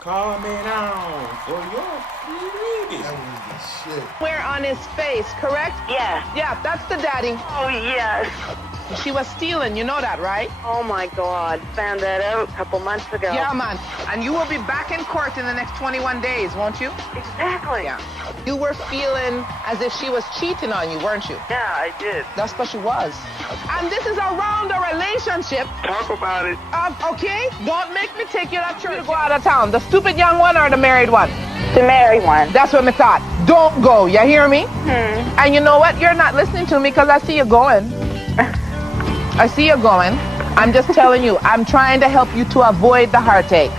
Call me now for your free reading. That was the shit. Where on his face, correct? Yeah. Yeah, that's the daddy. Oh, yes. She was stealing, you know that, right? Oh, my God. Found that out a couple months ago. Yeah, man. And you will be back in court in the next 21 days, won't you? Exactly. Yeah. You were feeling as if she was cheating on you, weren't you? Yeah, I did. That's what she was. And this is around a relationship. Talk about it. Okay? Don't make me take you to church to go out of town. The stupid young one or the married one? The married one. That's what I thought. Don't go. You hear me? And you know what? You're not listening to me because I see you going. I see you going. I'm just telling you, I'm trying to help you to avoid the heartache.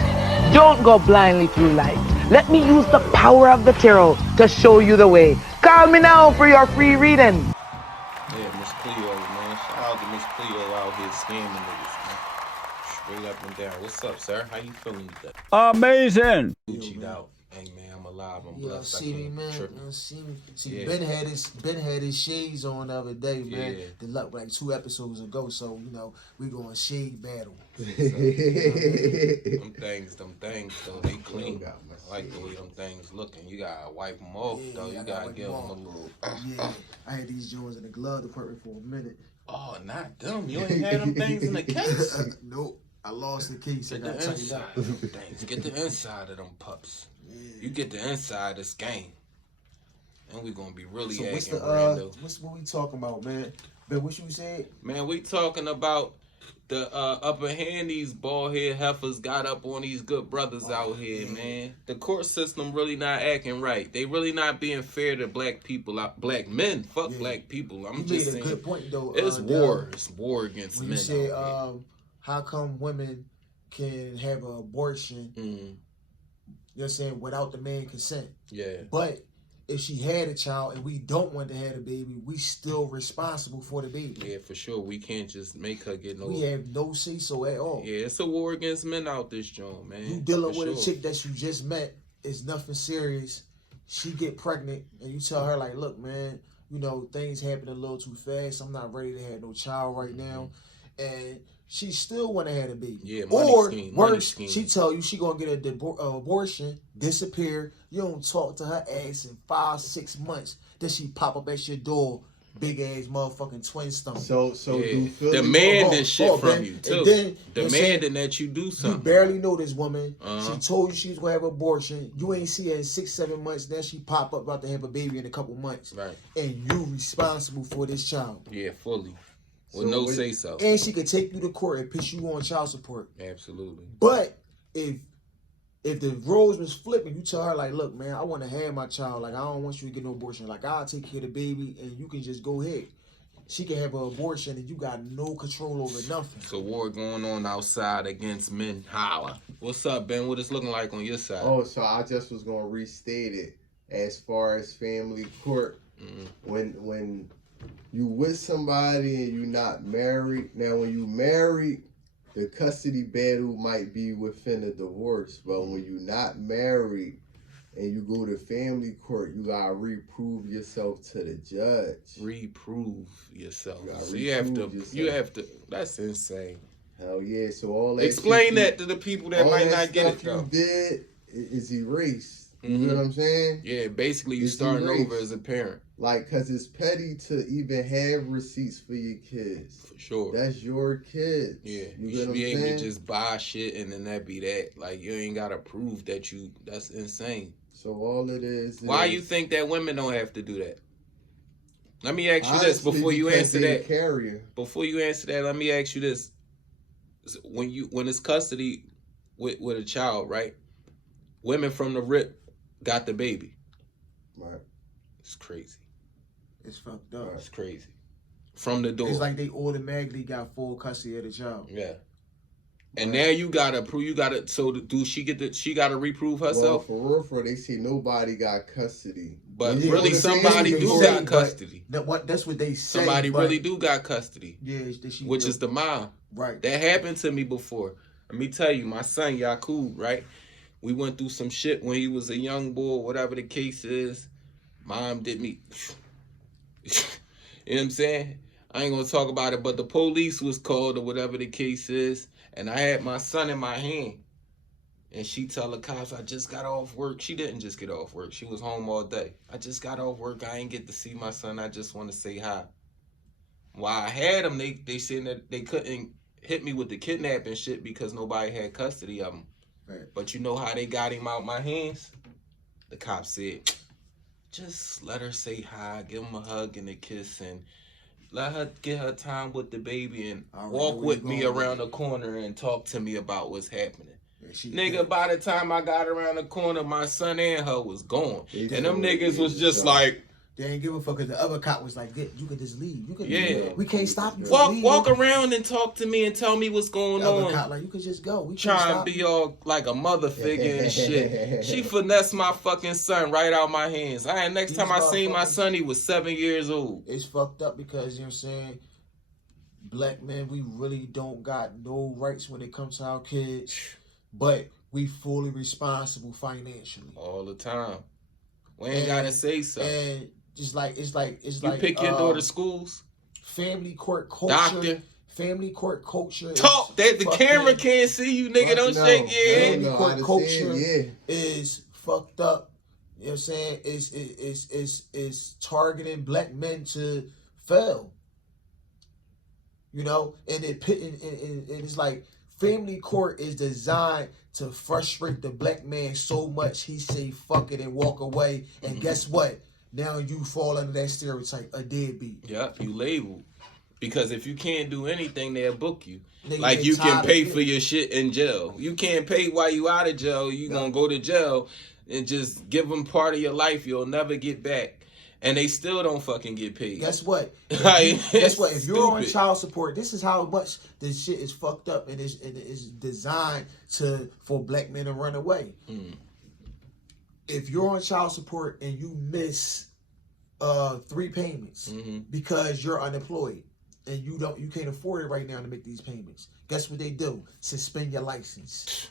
Don't go blindly through life. Let me use the power of the tarot to show you the way. Call me now for your free reading. Yeah, Miss Cleo, man. Shout out to Miss Cleo out here scamming niggas, man. Straight up and down. What's up, sir? How you feeling today? Amazing. Gucci'd out. Hey, man, I'm alive. I'm Yeah, blessed. see I me, can't man. trip. See me. See, Yeah. Ben had his shades on the other day, man. Yeah. The like 2 episodes ago. So you know we going shade battle. Them things, though, they clean. I like the way them things looking. You gotta wipe them off, though. You gotta give them a little. Yeah, I had these joints in the glove department for a minute. Oh, not them. You ain't had them things in the case. Nope, I lost the case. I Get the got tightened inside up. of them things. Get the inside of them pups. You get the inside of this game. And we gonna be really So what's acting the random. what we talking about, man? Ben, what you said? Man, we talking about the upper hand these bald head heifers got up on these good brothers out here, man. The court system really not acting right. They really not being fair to black people, black men. Fuck black people. I'm You just made a saying. good point though. It's Del, war. It's war against when men. you said out how come women can have an abortion? here. You know what I'm saying, without the man consent. Yeah. But if she had a child and we don't want to have a baby, we still responsible for the baby. Yeah, for sure. We can't just make her get no. We have no say so at all. Yeah, it's a war against men out this joint, man. You dealing For with a sure. chick that you just met, it's nothing serious. She get pregnant and you tell her like, look, man, you know, things happen a little too fast. I'm not ready to have no child right now. And she still want to have a baby. Yeah, or money worse, scheme. she tell you she gonna get an abortion, disappear. You don't talk to her ass in 5-6 months. Then she pop up at your door, big ass motherfucking twin stomach. So Yeah. you feel Demanding shit from man. you And too. then, Demanding that you do you something. barely know this woman. Uh-huh. She told you she was gonna have an abortion. You ain't see her in 6-7 months. Then she pop up about to have a baby in a couple months. Right. And you responsible for this child. Yeah, fully. With So no what- say so. And she could take you to court and piss you on child support. Absolutely. But if the roles was flipping, you tell her like, look, man, I want to have my child. Like, I don't want you to get no abortion. Like, I'll take care of the baby and you can just go ahead. She can have an abortion and you got no control over nothing. So war going on outside against men. Holla. What's up, Ben? What it's looking like on your side? Oh, so I just was gonna restate it as far as family court. When you with somebody and you not married. Now, when you married, the custody battle might be within a divorce. But when you not married and you go to family court, you gotta reprove yourself to the judge. Reprove yourself. You gotta So you have reprove to. yourself. You have to. That's insane. Hell yeah! So all that. Explain shit that to the people that all might that not get it stuff though. you did is erased. You Mhm. know what I'm saying? Yeah, basically you It's starting erased. over as a parent. Like, cause it's petty to even have receipts for your kids. For sure. That's your kids. Yeah, you you get should what be I'm able saying? to just buy shit and then that be that. Like you ain't gotta prove that you. That's insane. So all it is. Why you think that women don't have to do that? Let me ask you this Honestly, before you because answer they a that. carrier. Before you answer that, let me ask you this: when it's custody with a child, right? Women from the rip got the baby. Right. It's crazy. It's fucked up. It's crazy. From the door. It's like they automatically got full custody of the child. Yeah. And now you gotta prove. You gotta. So do she get the? She gotta reprove Well, herself. for real, they say nobody got custody. But Yeah, really, that's somebody what they do say, got but custody. That's what they say. Somebody but really do got custody, Yeah, she which is the mom. right. That happened to me before. Let me tell you, my son Yakub, right? We went through some shit when he was a young boy, whatever the case is. Mom did me. You know what I'm saying? I ain't gonna talk about it, but the police was called or whatever the case is, and I had my son in my hand. And she tell the cops, I just got off work. She didn't just get off work. She was home all day. I just got off work. I ain't get to see my son. I just want to say hi. While I had him, they said that they couldn't hit me with the kidnapping shit because nobody had custody of him. Right. But you know how they got him out my hands? The cop said, just let her say hi, give him a hug and a kiss, and let her get her time with the baby and walk with me around the corner and talk to me about what's happening. Nigga, by the time I got around the corner, my son and her was gone. And them niggas was just like... They ain't give a fuck because the other cop was like, you can just leave. You can leave. We can't stop you from leaving. Walk around and talk to me and tell me what's going on. The other cop like, you can just go. We trying to be all like a mother figure and shit. She finessed my fucking son right out my hands. Next time I seen my son, he was 7 years old. It's fucked up because, you know what I'm saying, black men, we really don't got no rights when it comes to our kids. But we fully responsible financially. All the time. We ain't gotta say something. And it's like you pick your daughter's schools. Family court culture. Doctor. Family court culture. Talk that the camera can't see you, nigga. Don't shake your head. Family court culture is fucked up. You know what I'm saying? It's targeting black men to fail. You know, and it's like family court is designed to frustrate the black man so much he say fuck it and walk away. And guess what? Now you fall under that stereotype, a deadbeat. Yep, you labeled. Because if you can't do anything, they'll book you. Like you can pay for your shit in jail. You can't pay while you out of jail. You gonna go to jail and just give them part of your life you'll never get back. And they still don't fucking get paid. Guess what? If you're on child support, this is how much this shit is fucked up and it's designed for black men to run away. If you're on child support and you miss 3 payments because you're unemployed and you can't afford it right now to make these payments, guess what they do? Suspend your license.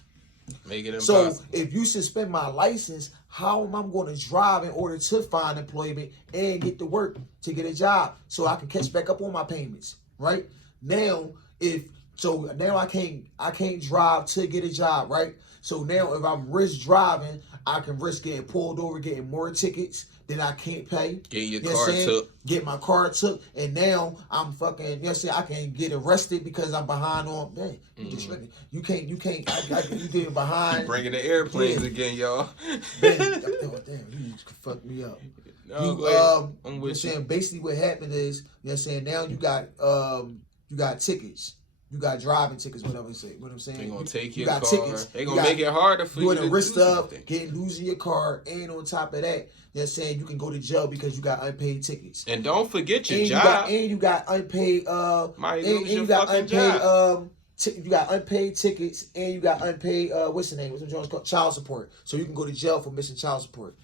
Make it impossible. So if you suspend my license, how am I going to drive in order to find employment and get to work to get a job so I can catch back up on my payments? Right now, now I can't drive to get a job. Right. So now if I'm risk driving, I can risk getting pulled over, getting more tickets that I can't pay. Get your car took. Get my car took. And now I'm fucking, you know what I'm saying, I can get arrested because I'm behind on, man, you can't, you getting behind. You bringing the airplanes again, y'all. Man, damn, you fuck me up. No, I'm with you. Basically what happened is, you know what I'm saying, now you got tickets. You got driving tickets, whatever you say. What I'm saying, they gonna take your got car. Tickets. They gonna make it harder for you. You at risk of losing your car, and on top of that, you know what I'm saying, you can go to jail because you got unpaid tickets. And don't forget your job. You got unpaid. You got unpaid tickets, and you got unpaid. What's the name? What's the called? Child support. So you can go to jail for missing child support.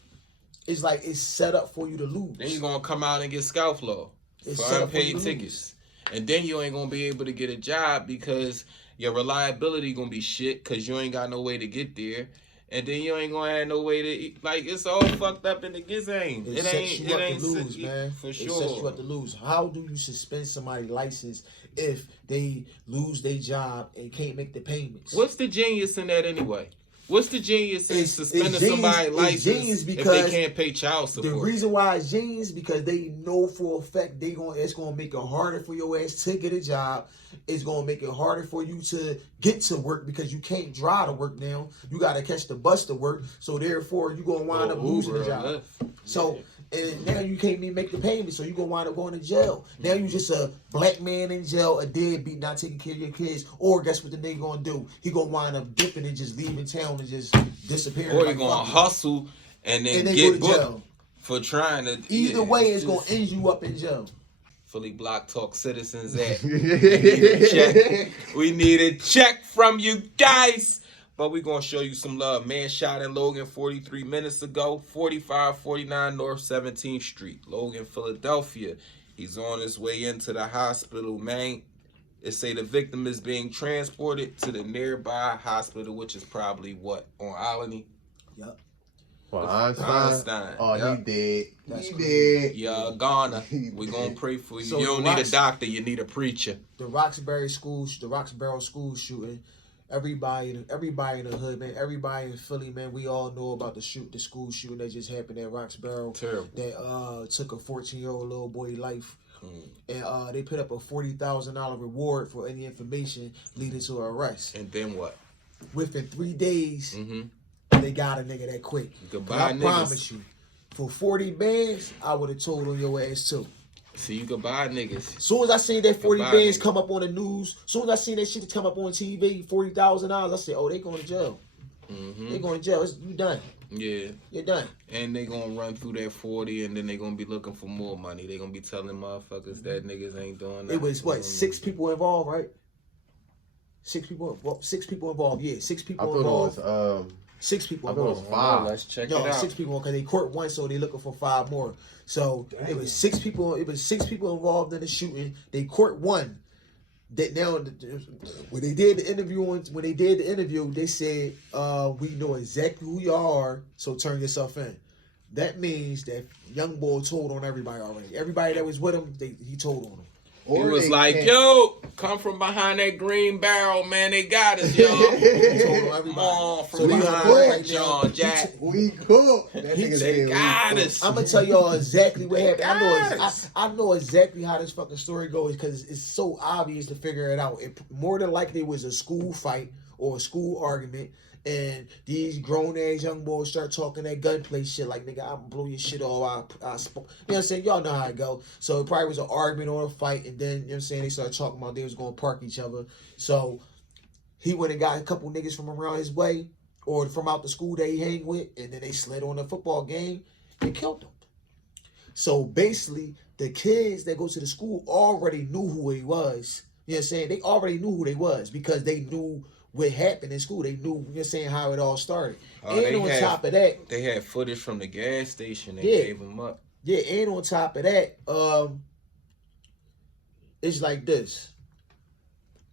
It's like it's set up for you to lose. Then you're gonna come out and get scoutflaw for unpaid tickets. And then you ain't gonna be able to get a job because your reliability gonna be shit because you ain't got no way to get there. And then you ain't gonna have no way to eat. Like, it's all fucked up in the gizane. It sets you up to lose, man. For sure. It sets you up to lose. How do you suspend somebody's license if they lose their job and can't make the payments? What's the genius in that anyway? What's the genius in suspending somebody's license if they can't pay child support? The reason why it's genius because they know for a fact it's gonna make it harder for your ass to get a job. It's gonna make it harder for you to get to work because you can't drive to work now. You gotta catch the bus to work. So therefore, you are gonna wind up losing the job. So. And now you can't even make the payment, so you're going to wind up going to jail. Now you just a black man in jail, a deadbeat, not taking care of your kids. Or guess what the nigga going to do? He going to wind up dipping and just leaving town and just disappearing. Or he going to hustle and then get booked for trying to... Either way, it's going to end you up in jail. Fully Block Talk Citizens Act. We need a check from you guys. But we're going to show you some love. Man shot in Logan 43 minutes ago. 4549 North 17th Street. Logan, Philadelphia. He's on his way into the hospital, man. It say the victim is being transported to the nearby hospital, which is probably what? On Alany? Yep. Einstein. Oh, yep. He dead. He dead. Yeah, Ghana. We're going to pray for you. So you don't need a doctor. You need a preacher. The Roxborough school shooting. everybody in the hood, man, everybody in Philly, man, we all know about the school shooting that just happened at Roxborough. Terrible. That took a 14-year-old little boy's life. And they put up a $40,000 reward for any information leading to an arrest. And then what? Within 3 days, they got a nigga that quick. Goodbye, I promise you, for 40 bands, I would have told on your ass too. So you could buy niggas. Soon as I seen that 40 Goodbye, bands nigga. come up on the news, soon as I seen that shit come up on TV, $40,000, I said, oh, they going to jail. They going to jail. You done. Yeah. You're done. And they gonna run through that 40 and then they gonna be looking for more money. They gonna be telling motherfuckers that niggas ain't doing that. It was what, 6 people involved, right? 6 people. Well, 6 people involved. Yeah, 6 people I involved. thought it was 6 people I thought it involved. was 5. Let's check No, it out. 6 people because they court 1, so they looking for 5 more. So it was 6 people. It was 6 people involved in the shooting. They court 1. That now, when they did the interview, they said, "We know exactly who you are, so turn yourself in." That means that young boy told on everybody already. Everybody that was with him, he told on them. He Or was they like, can't- yo, come from behind that green barrel, man. They got us, yo. He told on everybody. Come on, So from we behind court that John Jack. We cooked. That nigga They said got we us. I'm gonna tell y'all exactly what happened. Yes. I know exactly how this fucking story goes because it's so obvious to figure it out. It more than likely was a school fight or a school argument, and these grown ass young boys start talking that gunplay shit like, nigga, I'm gonna blow your shit off. You know what I'm saying? Y'all know how it go. So it probably was an argument or a fight, and then you know what I'm saying, they started talking about they was gonna park each other. So he went and got a couple niggas from around his way or from out the school that he hang with, and then they slid on the football game and killed him. So basically, the kids that go to the school already knew who he was. You know what I'm saying? They already knew who they was because they knew what happened in school. They knew, you know what I'm saying, how it all started. And on top of that, They had footage from the gas station. They Yeah. gave them up. yeah, and on top of that, it's like this.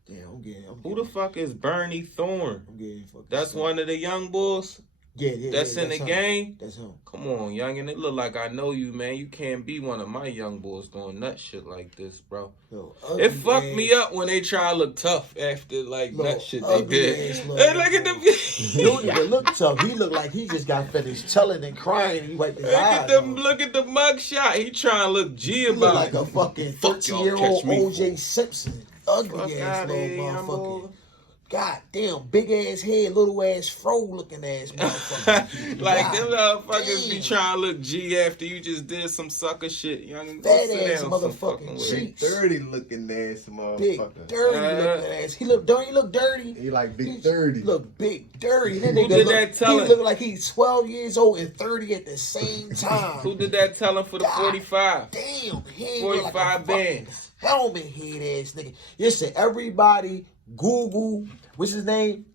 Damn, I'm getting Who the fuck is Bernie Thorne? I'm getting fucking That's sick. one of the young boys Yeah, that's in the him. game. That's him. Come on, young, and it look like I know you, man. You can't be one of my young boys doing nut shit like this, bro. Yo, It ugly fucked ass- me up when they try to look tough after like Little nut shit they ugly did. ass little Hey, look at boy. He the don't even look tough. He looked like he just got finished telling and crying. He wiped his look eyes. at the off. look at the mug shot. He trying to look G He look about like it. a fucking Fuck y'all 13-year-old catch me O.J. for. Simpson. Ugly Fuck ass outta little here, young motherfucker. boy. God damn, big ass head, little ass fro looking ass motherfucker. Like God them motherfuckers be damn. trying to look G after you just did some sucker shit, young. Go Fat sit ass down some motherfucking fucking way. cheek. Big 30 looking ass Big, motherfucker. dirty looking ass. He look dirty. He look dirty. He like big 30. Look big, dirty. That Who nigga did look, that tell he him? look like he's 12 years old and 30 at the same time. Who did that telling for the God 45? Damn, he 45 like a bands. fucking helmet head ass nigga. Listen, everybody Google, what's his name?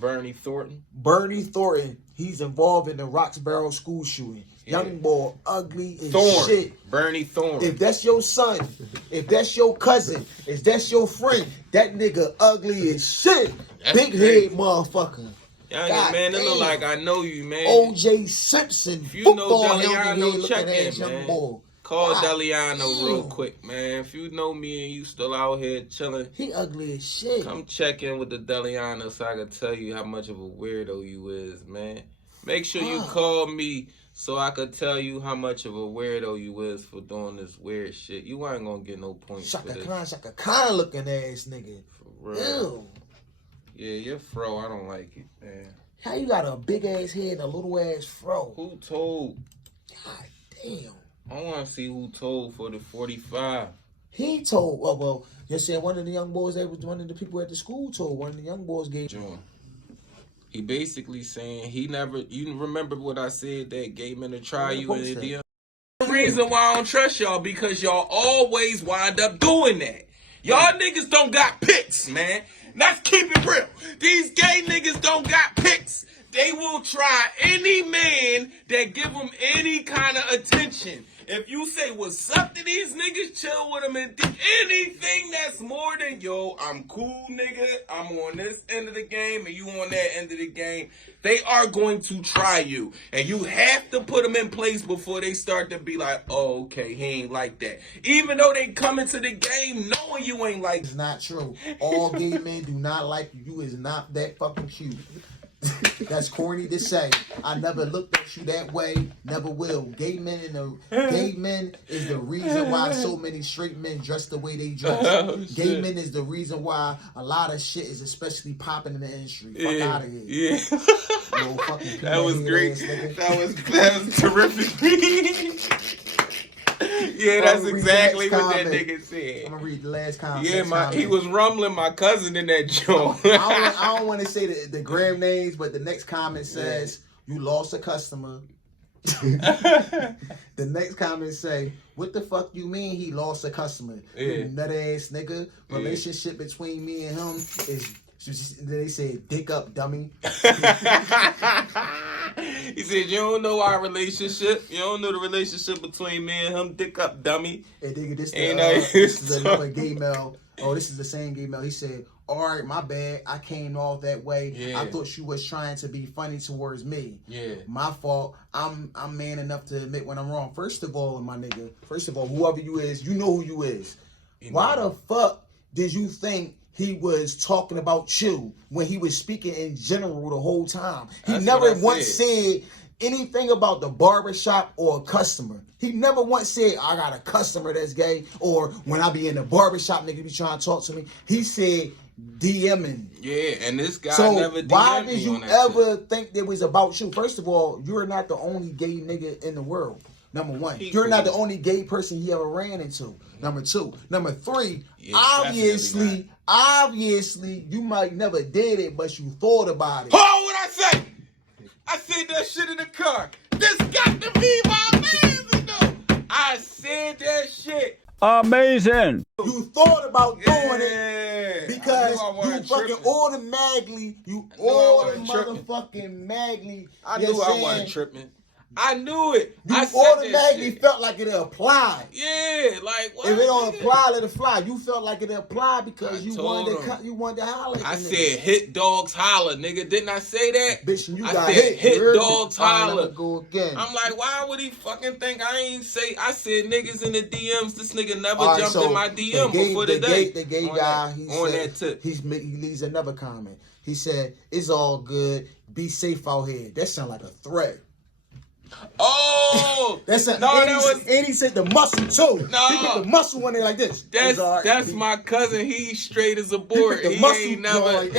Bernie Thornton. Bernie Thornton. He's involved in the Roxborough school shooting. Yeah. Young boy, ugly as Thorne. shit. Bernie Thorne. If that's your son, if that's your cousin, if that's your friend, that nigga ugly as shit. That's Big crazy. head motherfucker. Young God man, it look damn. like I know you, man. O.J. Simpson. If you know football Deliano, helmet head check looking in, ass young man. boy. Call God Deliano real damn. quick, man. If you know me and you still out here chilling, He ugly as shit. come check in with the Deliano so I can tell you how much of a weirdo you is, man. Make sure you Fuck. call me so I could tell you how much of a weirdo you is for doing this weird shit. You ain't gonna get no points for this. Shaka Khan looking ass nigga. For real. Ew. Yeah, you're fro. I don't like it, man. How you got a big ass head and a little ass fro? Who told? God damn. I want to see who told for the 45. He told, well, you said one of the young boys that was one of the people at the school told one of the young boys gave. John. He basically saying he never. You remember what I said that gay men to try you in the DM? The reason why I don't trust y'all because y'all always wind up doing that. Y'all niggas don't got picks, man. Let's keep it real. These gay niggas don't got picks. They will try any man that give them any kind of attention. If you say what's up to these niggas, chill with them and do anything that's more than, yo, I'm cool, nigga. I'm on this end of the game and you on that end of the game. They are going to try you. And you have to put them in place before they start to be like, oh, okay, he ain't like that. Even though they come into the game knowing when you ain't like. It's not true. All gay men do not like you. You is not that fucking cute. That's corny to say. I never looked at you that way. Never will. Gay men is the reason why so many straight men dress the way they dress. Oh, gay men is the reason why a lot of shit is especially popping in the industry. Fuck out of here. Yeah. Yo, fucking That was great. That was terrific. Yeah, that's exactly what that nigga said. I'm gonna read the last comment. Yeah, he was rumbling my cousin in that joint. I don't want to say the gram names, but the next comment says, you lost a customer. The next comment say, what the fuck you mean he lost a customer? You nut ass nigga. Relationship between me and him is, they said, dick up, dummy. He said, you don't know our relationship. You don't know the relationship between me and him. Dick up, dummy. Hey, nigga, this is another gay male. Oh, this is the same gay male. He said, all right, my bad. I came off that way. Yeah. I thought you was trying to be funny towards me. Yeah. My fault. I'm man enough to admit when I'm wrong. First of all, my nigga. First of all, whoever you is, you know who you is. Why the fuck did you think he was talking about you when he was speaking in general the whole time? He never once said anything about the barbershop or a customer. He never once said, I got a customer that's gay, or when I be in the barbershop, nigga be trying to talk to me. He said DMing. Yeah, and this guy never DM'd why did you me on ever think it was about you? First of all, you're not the only gay nigga in the world. Number one, you're not the only gay person he ever ran into. Number two. Number three, obviously, you might never did it, but you thought about it. Oh, what I say? I said that shit in the car. This got to be my man, though. I said that shit. Amazing. You thought about doing it because you fucking automatically, I knew I wasn't tripping. I knew it. You I said automatically felt like it applied. Yeah, like what? If it don't apply, let it fly. You felt like it applied because you wanted to holler. I said hit dogs holler, nigga. Didn't I say that? Bitch, you I got said hit dogs holler. Go again. I'm like, why would he fucking think I ain't say? I said niggas in the DMs. This nigga never jumped in my DM before today. The gay guy, he leaves another comment. He said, "It's all good. Be safe out here." That sound like a threat. Oh, and he said the muscle too. No, he put the muscle on there like this. That's my cousin. He straight as a board. He ain't never. Like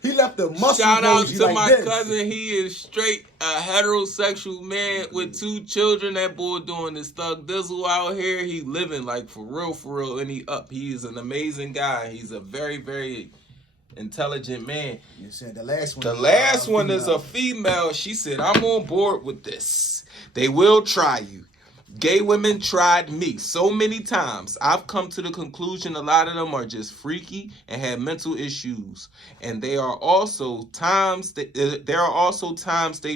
he left the muscle. Shout out to like my this. cousin. He is straight a heterosexual man with 2 children. That boy doing this thug dizzle out here. He living like for real, and he up. He is an amazing guy. He's a very, very intelligent man. You said the last one. The last one is a female. She said, I'm on board with this. They will try you. Gay women tried me so many times. I've come to the conclusion a lot of them are just freaky and have mental issues. And there are also times they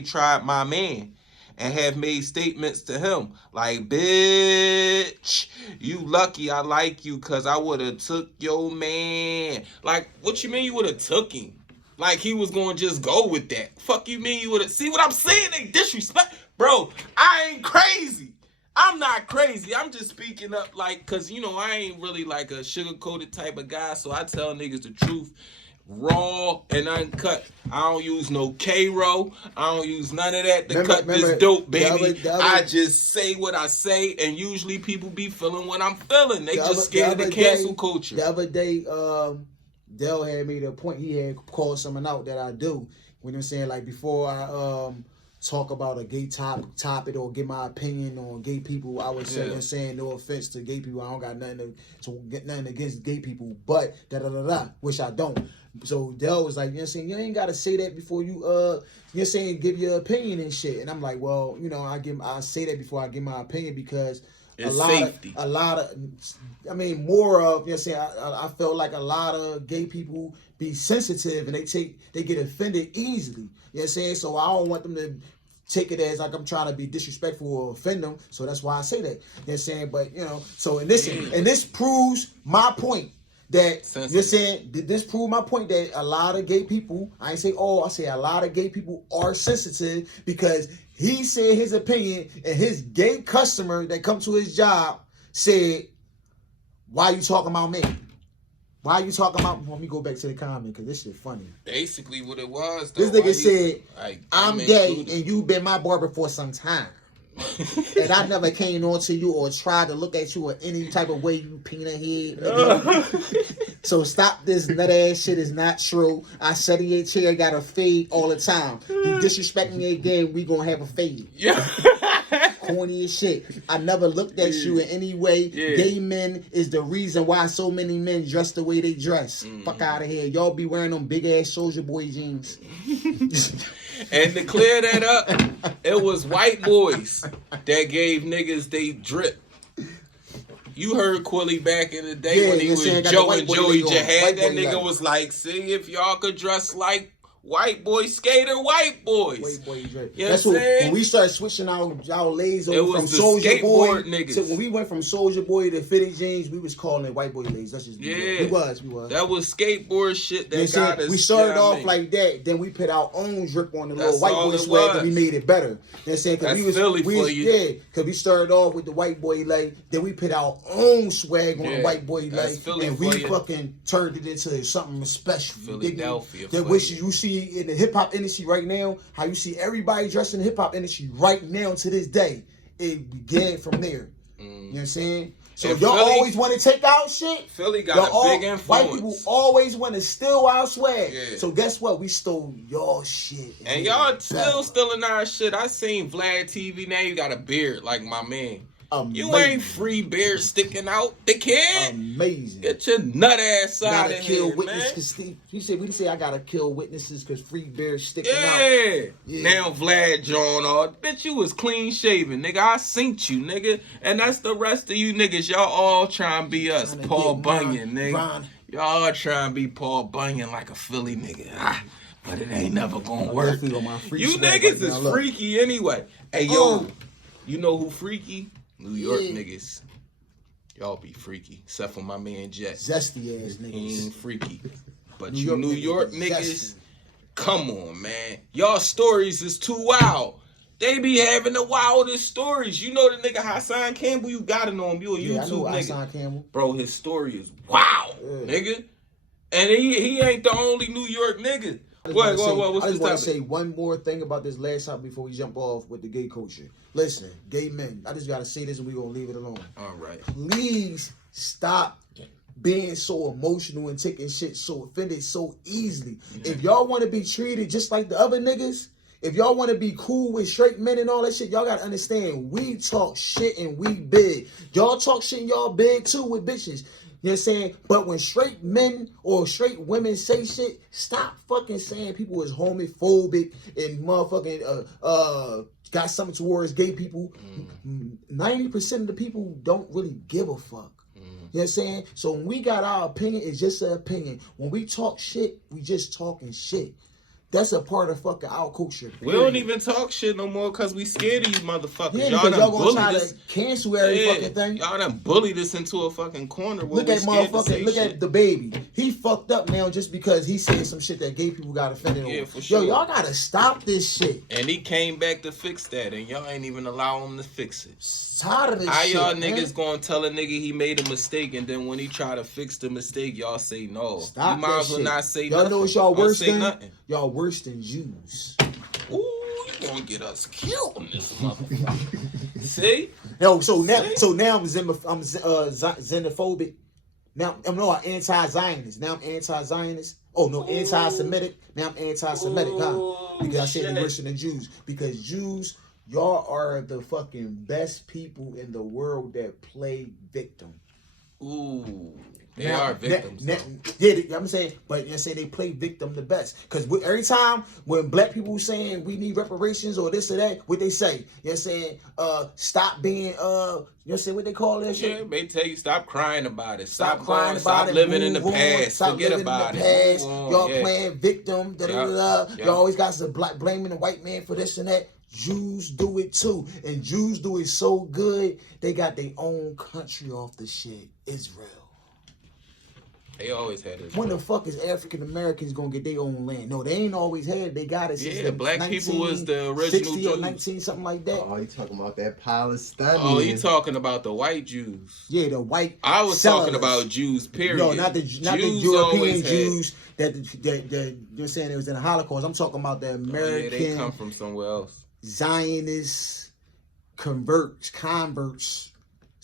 tried my man and have made statements to him like, bitch, you lucky I like you because I would have took your man. Like, what you mean you would have took him? Like he was going to just go with that. Fuck you mean you would have... See what I'm saying? They disrespect. Bro, I ain't crazy. I'm not crazy. I'm just speaking up like, because, you know, I ain't really like a sugar-coated type of guy, so I tell niggas the truth. Raw and uncut. I don't use no K-Ro. I don't use none of that to cut this dope, baby. I just say what I say, and usually people be feeling what I'm feeling. They just scared of the cancel culture. The other day, Del had made a point. He had called something out that I do. When I'm saying, like, before I talk about a gay topic or give my opinion on gay people, I would say, saying no offense to gay people. I don't got nothing to get nothing against gay people, but which I don't. So Del was like, you know what I'm saying, you ain't gotta say that before you you're saying give your opinion and shit. And I'm like, well, you know, I say that before I give my opinion because more of, you know what I'm saying, I felt like a lot of gay people be sensitive and they get offended easily. You know what I'm saying? So I don't want them to take it as like I'm trying to be disrespectful or offend them. So that's why I say that. You know what I'm saying? But, you know, so and this proves my point. That you're saying, this proved my point that a lot of gay people, I ain't say all, I say a lot of gay people are sensitive because he said his opinion and his gay customer that come to his job said, Why you talking about me? Why you talking about? Let me go back to the comment because this shit funny. Basically, what it was. Though, This nigga said, like, "I'm gay and you been my barber for some time, and I never came on to you or tried to look at you in any type of way, you peanut head. Nigga. So stop this nut ass shit. Is not true. I said in your chair got a fade all the time. You disrespect me again, we gonna have a fade." Yeah. Corny as shit. I never looked at you in any way. Yeah. Gay men is the reason why so many men dress the way they dress. Fuck out of here. Y'all be wearing them big ass Soldier Boy jeans. And to clear that up, it was white boys that gave niggas they drip. You heard Quilly back in the day when he was Joe and Joey Jihad. That nigga was like, see if y'all could dress like white boy skater, white boys. White boy drip. You know That's what I'm what saying? when we started switching our lays It over was from the Soldier Boy skateboard niggas. to when we went from Soldier Boy to fitted jeans, we was calling it white boy lays. That's just Yeah. we was. That was skateboard shit that They got said us. we started you know what I off mean? like that, then we put our own drip on the That's little white all boy it swag, and was. we made it better. They're saying because That's we was Philly for you. yeah, because we started off with the white boy like, then we put our own swag on the Yeah, white boy that's like, Philly and for we you. fucking turned it into something special. Philadelphia That for which you. you see in the hip hop industry right now, how you see everybody dressed in the hip hop industry right now to this day. It began from there. You know what I'm saying? So And y'all Philly- always want to take out shit. Philly got Y'all a big influence. White people always want to steal our swag. Yeah. So guess what? We stole y'all shit. And y'all still stealing our shit. I seen Vlad TV now. You got a beard like my man. You Amazing. ain't free beard sticking out. The kid. Amazing. Get your nut ass out Gotta of kill here, witnesses man. because Steve. We say I gotta kill witnesses because free bears sticking out. Yeah. Yeah. Now Vlad John all bitch, you was clean shaven, nigga. I synced you, nigga. And that's the rest of you niggas. Y'all all trying to be us. Tryna Paul get Bunyan, nigga. Ron. Y'all trying to be Paul Bunyan like a Philly nigga. But it ain't never gonna work. Definitely on my free You swag niggas right is now, look. freaky anyway. Hey yo, you know who freaky? New York niggas. Y'all be freaky. Except for my man Jet. Zesty ass He niggas. ain't freaky. But New you York New niggas York be niggas, zesty. come on, man. Y'all stories is too wild. They be having the wildest stories. You know the nigga Hassan Campbell, you gotta know him. You a Yeah, I know YouTube nigga. Hassan Campbell. Bro, his story is wow, nigga. And he ain't the only New York nigga. What? What's I this just want topic? to say one more thing about this last topic before we jump off with the gay culture. Listen, gay men, I just got to say this and we're going to leave it alone. All right. Please stop being so emotional and taking shit so offended so easily. If y'all want to be treated just like the other niggas, if y'all want to be cool with straight men and all that shit, y'all got to understand, we talk shit and we big. Y'all talk shit and y'all big too with bitches. You know what I'm saying? But when straight men or straight women say shit, stop fucking saying people is homophobic and motherfucking got something towards gay people. 90% of the people don't really give a fuck. You know what I'm saying? So when we got our opinion, it's just an opinion. When we talk shit, we just talking shit. That's a part of fucking our culture. We don't even talk shit no more because we scared of you motherfuckers. Yeah, y'all because done y'all gonna bullied try us. to cancel every fucking thing. Y'all done bullied us into a fucking corner. Look at motherfucker. Look at the baby. He fucked up now just because he said some shit that gay people got offended over. for sure. Yo, y'all gotta stop this shit. And he came back to fix that, and y'all ain't even allow him to fix it. Tired of this How shit, y'all man. niggas gonna tell a nigga he made a mistake, and then when he try to fix the mistake, y'all say no. Stop you might that as well shit. not say y'all nothing. know what y'all Don't worse say than? nothing. Y'all worse than Jews. Ooh, you gonna get us killed in this motherfucker. See? Yo, so now I'm xenophobic. Now I'm anti-Zionist. Now I'm anti-Zionist. Oh no, anti-Semitic. Now I'm anti-Semitic, huh? Because I said they worse than Jews. Because Jews, y'all are the fucking best people in the world that play victim. Ooh. They Now, are victims. I'm saying, but you say they play victim the best. Because every time when black people saying we need reparations or this or that, what they say, you know what I'm saying, stop being, you know what I'm saying, what they call that shit? Yeah, they tell you stop crying about it. Stop crying stop about it. living in the move on, past. Stop Forget living about in the past. it. Move on, Y'all yeah. playing victim. Yeah. Y'all always got some black blaming the white man for this and that. Jews do it too. And Jews do it so good, they got their own country off the shit. Israel. They always had it. When the fuck is African Americans gonna get their own land? No, they ain't always had it. They got it since Yeah, black people was the original 60 Jews. or 19, something like that. Oh, you talking about that Palestinian? Oh, you talking about the white Jews? Yeah, the white. I was settlers. talking about Jews. Period. No, not the Jews European always Jews that you're saying it was in the Holocaust. I'm talking about the American. Yeah, they come from somewhere else. Zionists, converts.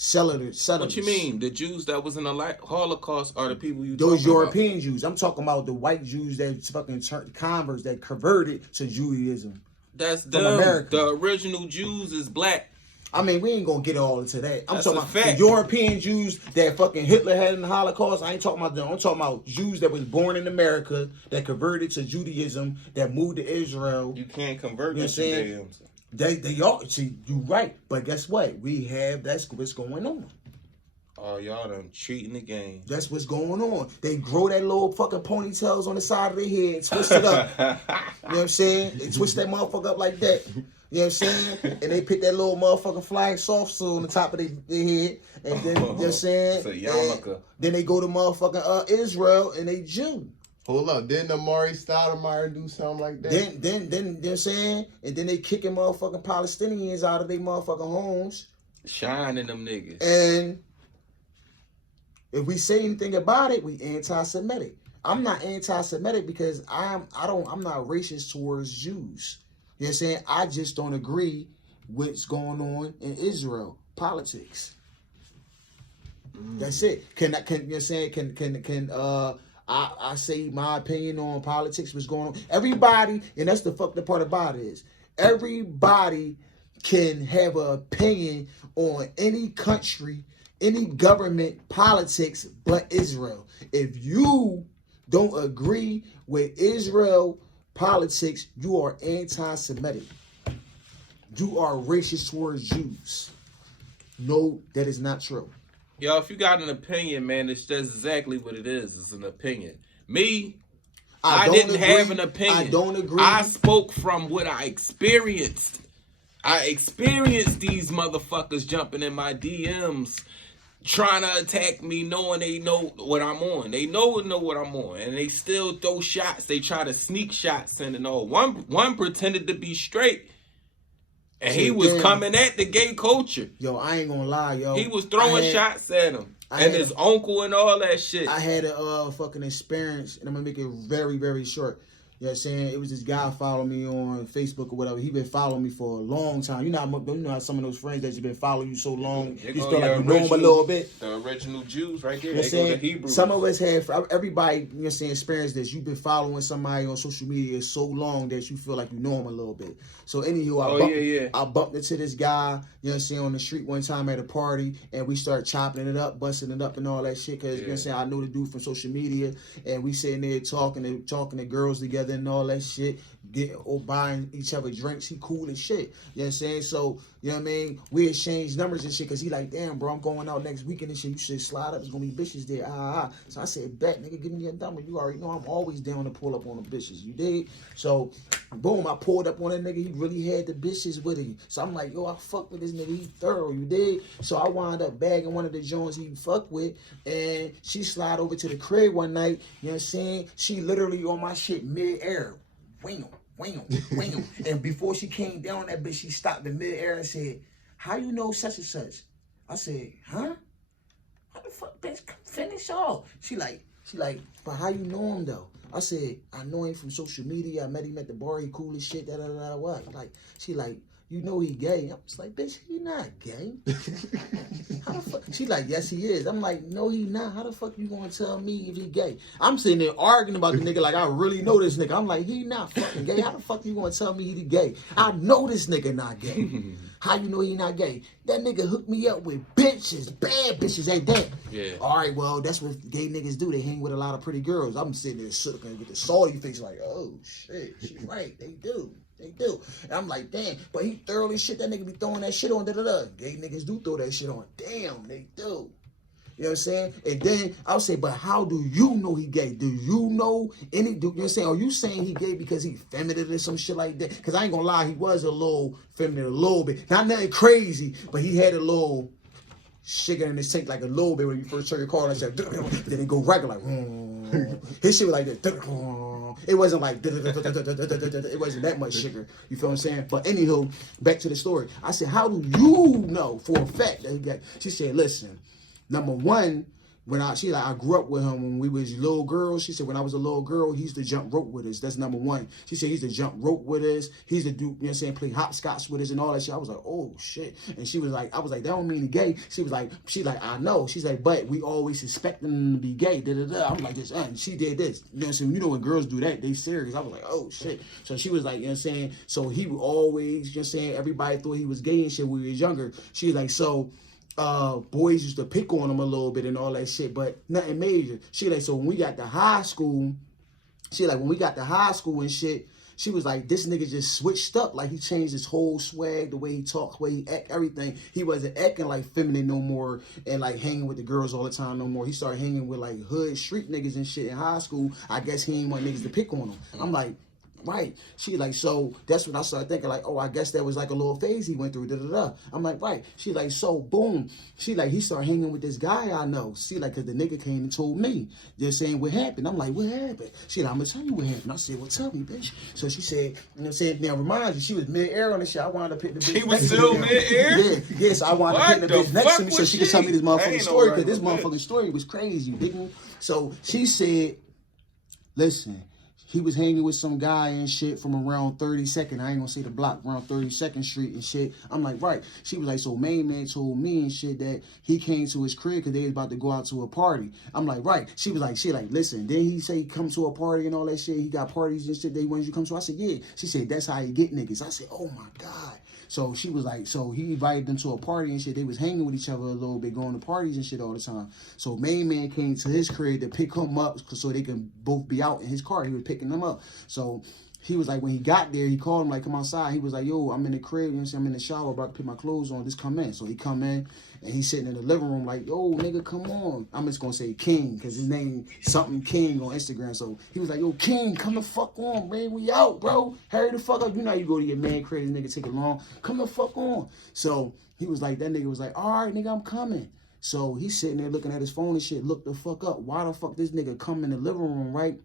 Settlers. What you mean? The Jews that was in the Holocaust are the people you Those talking European about? Jews. I'm talking about the white Jews that fucking converts that converted to Judaism. That's from them. America. The original Jews is black. I mean, we ain't gonna get all into that. I'm That's talking a about fact. the European Jews that fucking Hitler had in the Holocaust. I ain't talking about them. I'm talking about Jews that was born in America that converted to Judaism, that moved to Israel. You can't convert You know to what I'm saying? Judaism. They are. See, you right. But guess what? That's what's going on. Oh, y'all done cheating the game. That's what's going on. They grow that little fucking ponytails on the side of their head and twist it up. You know what I'm saying? They twist that motherfucker up like that. You know what I'm saying? And they pick that little motherfucking flying soft suit on the top of their head. And then, you know what I'm saying? It's a yarmulke. Then they go to motherfucking Israel and they Jew. Hold up, didn't Amari Stoudemire do something like that? Then, you know what I'm saying? And then they kicking motherfucking Palestinians out of their motherfucking homes. Shining them niggas. And if we say anything about it, we anti-Semitic. I'm not anti-Semitic because I'm not racist towards Jews. You know what I'm saying? I just don't agree with what's going on in Israel politics. That's it. You know what I'm saying? I say my opinion on politics, what's going on. Everybody, and that's the fucked up part about it is, everybody can have an opinion on any country, any government, politics, but Israel. If you don't agree with Israel politics, you are anti-Semitic. You are racist towards Jews. No, that is not true. Yo, if you got an opinion, man, it's just exactly what it is. It's an opinion. Me, I didn't have an opinion. I don't agree. I spoke from what I experienced. I experienced these motherfuckers jumping in my DMs, trying to attack me, knowing they know what I'm on. They know what I'm on, and they still throw shots. They try to sneak shots in and all. One pretended to be straight, and he was coming at the gay culture. Yo, I ain't gonna lie, yo. He was throwing shots at him, and his uncle and all that shit. I had a fucking experience, and I'm gonna make it very, very short. You know what I'm saying? It was this guy following me on Facebook or whatever. He been following me for a long time. You know how some of those friends that you've been following you so long, you feel like you know them a little bit. The original Jews right there. You know They go to Hebrew. Some of us have, everybody, you know what I'm saying, experienced this. You've been following somebody on social media so long that you feel like you know them a little bit. So anywho, I bumped into this guy, you know what I'm saying, on the street one time at a party, and we started chopping it up, busting it up and all that shit, because, you know what I'm saying, I know the dude from social media, and we sitting there talking to girls together and all that shit, buying each other drinks. He cool as shit. You know what I'm saying? So, you know what I mean? We exchanged numbers and shit, because he like, damn, bro, I'm going out next weekend and shit. You should slide up. There's going to be bitches there. So I said, bet, nigga, give me your number. You already know I'm always down to pull up on the bitches. You dig? So, boom, I pulled up on that nigga. He really had the bitches with him. So I'm like, yo, I fuck with this nigga. He thorough. You dig? So I wound up bagging one of the joints he fuck with, and she slide over to the crib one night. You know what I'm saying? She literally on my shit mid-air. Wham. And before she came down that bitch, she stopped in mid-air and said, how you know such and such? I said, huh? How the fuck, bitch? Finish off. She like, but how you know him though? I said, I know him from social media. I met him at the bar. He cool as shit. What? Like, she like, you know he gay. I was like, bitch, he not gay. How the fuck? She like, yes, he is. I'm like, no, he not. How the fuck you gonna tell me if he gay? I'm sitting there arguing about the nigga like I really know this nigga. I'm like, he not fucking gay. How the fuck you gonna tell me he gay? I know this nigga not gay. How you know he not gay? That nigga hooked me up with bitches, bad bitches at that. Yeah. All right, well, that's what gay niggas do. They hang with a lot of pretty girls. I'm sitting there sucking with the salty face like, oh, shit, she right. They do. And I'm like, damn. But he thoroughly shit. That nigga be throwing that shit on. Gay niggas do throw that shit on. Damn, they do. You know what I'm saying? And then I'll say, but how do you know he gay? Do you know any? You know what I'm saying? Are you saying he gay because he feminine or some shit like that? Because I ain't gonna lie, he was a little feminine, a little bit. Not nothing crazy, but he had a little shaking in his tank like a little bit when you first turn your car, like that. Then it go regular, like, his shit was like that. It wasn't like, it wasn't that much sugar. You feel what I'm saying? But anywho, back to the story. I said, how do you know for a fact that he got? She said, listen, number one, when I grew up with him when we was little girls. She said when I was a little girl, he used to jump rope with us. That's number one. She said he used to jump rope with us. He used to do, you know what I'm saying, play hopscotch with us and all that shit. I was like, oh shit. And she was like, I was like, that don't mean he gay. She's like, I know. She's like, but we always suspecting him to be gay. I'm like, this, and she did this. You know what I'm saying? You know when girls do that, they serious. I was like, oh shit. So she was like, you know what I'm saying? So he would always, you know what I'm saying, everybody thought he was gay and shit when we was younger. She was like, so boys used to pick on him a little bit and all that shit, but nothing major. She like, so when we got to high school, and shit, she was like, this nigga just switched up. Like, he changed his whole swag, the way he talks, the way he act, everything. He wasn't acting like feminine no more and like hanging with the girls all the time no more. He started hanging with like hood street niggas and shit in high school. I guess he ain't want niggas to pick on him. I'm like, right. She like, so that's when I started thinking like, oh, I guess that was like a little phase he went through. I'm like, right. She like, so boom. She like, he started hanging with this guy I know. See, like, cause the nigga came and told me, just saying what happened. I'm like, what happened? She like, I'm gonna tell you what happened. I said, well, tell me, bitch. So she said, you know what I'm saying? Now remind you, she was mid-air on the shit. I wanted to pick the bitch. She was still mid-air? Yeah, yes. I wanted to pick the bitch next to me so she could tell me this motherfucking story, because this motherfucking story was crazy, you dig me? So she said, listen, he was hanging with some guy and shit from around 32nd. I ain't gonna say the block, around 32nd Street and shit. I'm like, right. She was like, so main man told me and shit that he came to his crib because they was about to go out to a party. I'm like, right. She was like, listen, then he say he come to a party and all that shit. He got parties and shit that he wants you to come to. I said, yeah. She said, that's how you get niggas. I said, oh my God. So she was like, so he invited them to a party and shit. They was hanging with each other a little bit, going to parties and shit all the time. So main man came to his crib to pick him up so they can both be out in his car. He was picking them up. So he was like, when he got there, he called him like, come outside. He was like, yo, I'm in the crib, you know what I'm saying? I'm in the shower, about to put my clothes on, just come in. So he come in and he's sitting in the living room like, yo, nigga, come on. I'm just gonna say King, because his name something King on Instagram. So he was like, yo, King, come the fuck on, man. We out, bro. Hurry the fuck up. You know you go to your man crazy nigga, take it long. Come the fuck on. So he was like, that nigga was like, all right, nigga, I'm coming. So he's sitting there looking at his phone and shit. Look the fuck up. Why the fuck this nigga come in the living room, right?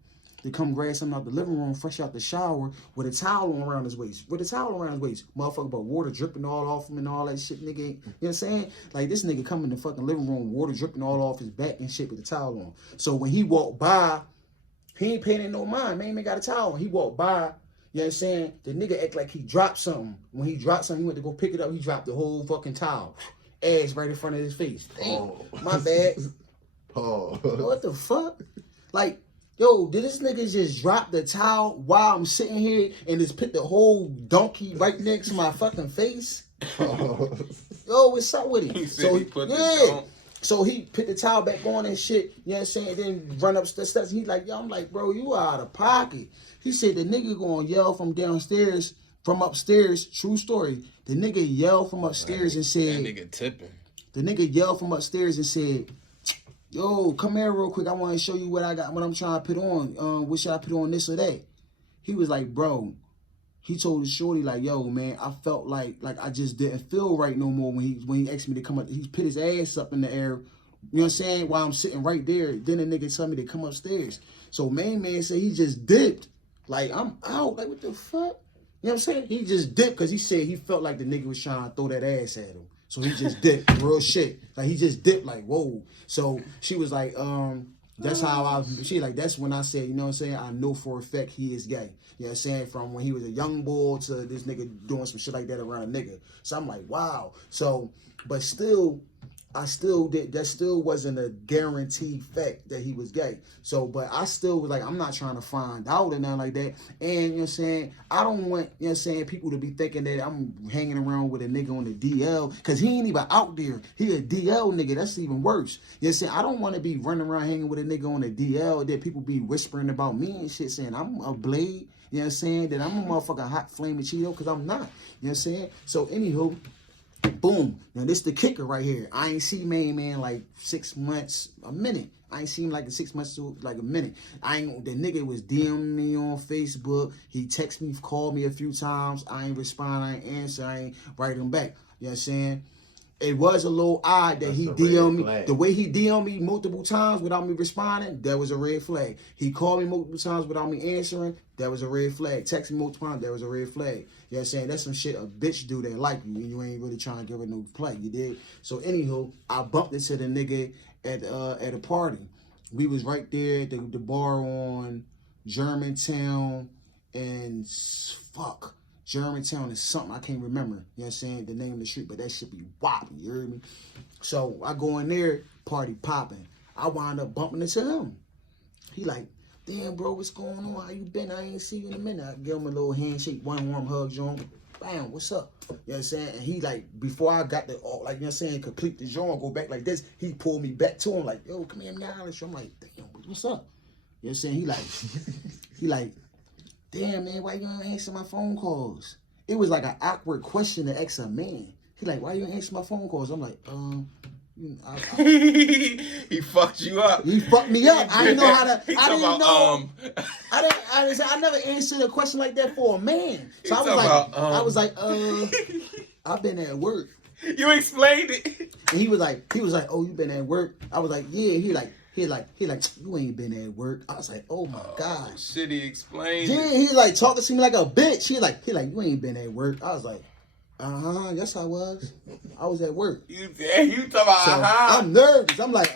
To come grab something out the living room, fresh out the shower, with a towel around his waist. Motherfucker, but water dripping all off him and all that shit, nigga. You know what I'm saying? Like, this nigga come in the fucking living room, water dripping all off his back and shit with the towel on. So when he walked by, he ain't paying no mind. Man, he got a towel on. He walked by, you know what I'm saying? The nigga act like he dropped something. When he dropped something, he went to go pick it up. He dropped the whole fucking towel. Ass right in front of his face. Damn, my bad. What the fuck? Like, yo, did this nigga just drop the towel while I'm sitting here and just put the whole donkey right next to my fucking face? Yo, what's up with it? So he put the towel back on and shit, you know what I'm saying? And then run up the steps. And he's like, yo, I'm like, bro, you out of pocket. He said the nigga gonna yell from downstairs, from upstairs, true story. The nigga yelled from upstairs and said, that nigga tipping. The nigga yelled from upstairs and said, yo, come here real quick. I want to show you what I got, what I'm trying to put on. What should I put on, this or that? He was like, bro, he told the shorty like, yo, man, I felt like I just didn't feel right no more when he asked me to come up. He put his ass up in the air, you know what I'm saying, while I'm sitting right there. Then the nigga told me to come upstairs. So main man said he just dipped. Like, I'm out. Like, what the fuck? You know what I'm saying? He just dipped because he said he felt like the nigga was trying to throw that ass at him. So he just dipped, real shit. Like, he just dipped, like, whoa. So she was like, that's how that's when I said, you know what I'm saying, I know for a fact he is gay. You know what I'm saying? From when he was a young boy to this nigga doing some shit like that around a nigga. So I'm like, wow. So, but still, that still wasn't a guaranteed fact that he was gay. So, but I still was like, I'm not trying to find out or nothing like that. And, you know what I'm saying, I don't want, you know what I'm saying, people to be thinking that I'm hanging around with a nigga on the DL, because he ain't even out there. He a DL nigga. That's even worse. You know what I'm saying? I don't want to be running around hanging with a nigga on the DL that people be whispering about me and shit, saying I'm a blade. You know what I'm saying? That I'm a motherfucking hot flaming Cheeto, because I'm not. You know what I'm saying? So, anywho, boom. Now, this the kicker right here. I ain't see main man like 6 months, a minute. I ain't seen him like 6 months to like a minute. The nigga was DMing me on Facebook. He text me, called me a few times. I ain't respond, I ain't answer, I ain't write him back. You know what I'm saying? It was a little odd that That's he a red DM'd me. flag. The way he DM'd me multiple times without me responding, that was a red flag. He called me multiple times without me answering, that was a red flag. Text me multiple times, that was a red flag. You know what I'm saying? That's some shit a bitch do that like you and you ain't really trying to give her no play, you did? So anywho, I bumped into the nigga at a party. We was right there at the bar on Germantown and fuck. Germantown is something I can't remember. You know what I'm saying? The name of the street, but that shit be whopping, you heard me? So I go in there, party popping. I wind up bumping into him. He like, damn bro, what's going on? How you been? I ain't see you in a minute. I give him a little handshake, one warm hug, joint. Bam, what's up? You know what I'm saying? And he like, before I got the, like, you know what I'm saying, complete the joint, go back like this, he pulled me back to him like, yo, come here, now. I'm like, damn, what's up? You know what I'm saying? He like, damn, man, why you don't answer my phone calls? It was like an awkward question to ask a man. He like, why you don't answer my phone calls? I'm like, He fucked you up. He fucked me up. I didn't know how to. He I didn't talking know. about, I never answered a question like that for a man. So He I was like, I've been at work. You explained it. And he was like, oh, you been at work? I was like, yeah. He like, you ain't been at work. I was like, oh my gosh. Shit, he explained Yeah, it. he like talking to me like a bitch. He like, you ain't been at work. I was like, yes I was. I was at work. You talking about, So I'm nervous. I'm like,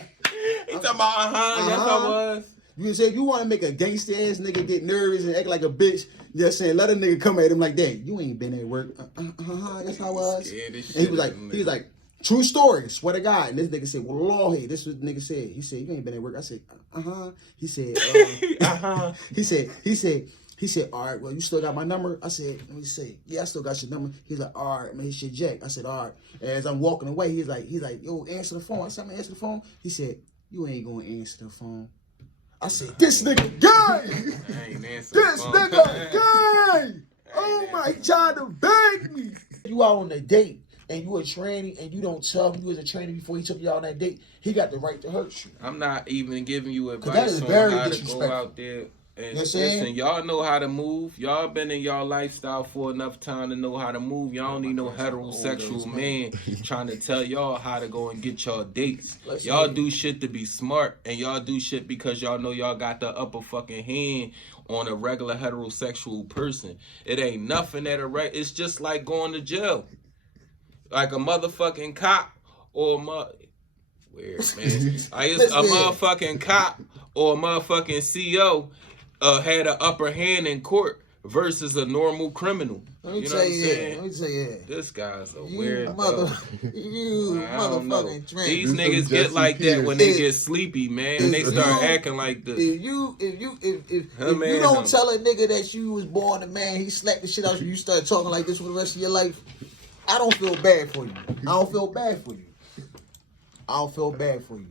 He talking about, yes I was. you say if you want to make a gangster ass nigga get nervous and act like a bitch, just saying let a nigga come at him like that. You ain't been at work. Yes I was. Scared as And he shit, was like, true story, swear to God. And this nigga said, well, Lord, hey, this is what the nigga said. He said, you ain't been at work. I said, He said, He said, all right, well, you still got my number? I said, let me see. Yeah, I still got your number. He's like, all right, man, his shit Jack. I said, all right. And as I'm walking away, he's like, yo, answer the phone. I said, I'm gonna answer the phone. He said, you ain't gonna answer the phone. I said, this nigga gay! I ain't answering This the phone. nigga gay! Oh my, he trying to beg me. You out on a date and you a tranny and you don't tell him you was a tranny before he took you out on that date, he got the right to hurt you. I'm not even giving you that advice is on very how to go disrespectful. out there. And You know what I'm saying? listen, y'all know how to move. Y'all been in y'all lifestyle for enough time to know how to move. Y'all don't need no heterosexual man trying to tell y'all how to go and get y'all dates. Y'all do shit to be smart, and y'all do shit because y'all know y'all got the upper fucking hand on a regular heterosexual person. It ain't nothing that it's just like going to jail. Like a motherfucking cop or weird, man. Like it's a motherfucking cop or a motherfucking CO had an upper hand in court versus a normal criminal. Let me You know tell what I'm you saying? that. Let me tell you that. This guy's a You weird dog. you I don't know. motherfucking tranny. These This niggas is get Jesse like that when they Peters. get sleepy, man. And they If start you- acting like this. If you man, don't him. tell a nigga that you was born a man, he slapped the shit out of you, you start talking like this for the rest of your life, I don't feel bad for you. I don't feel bad for you.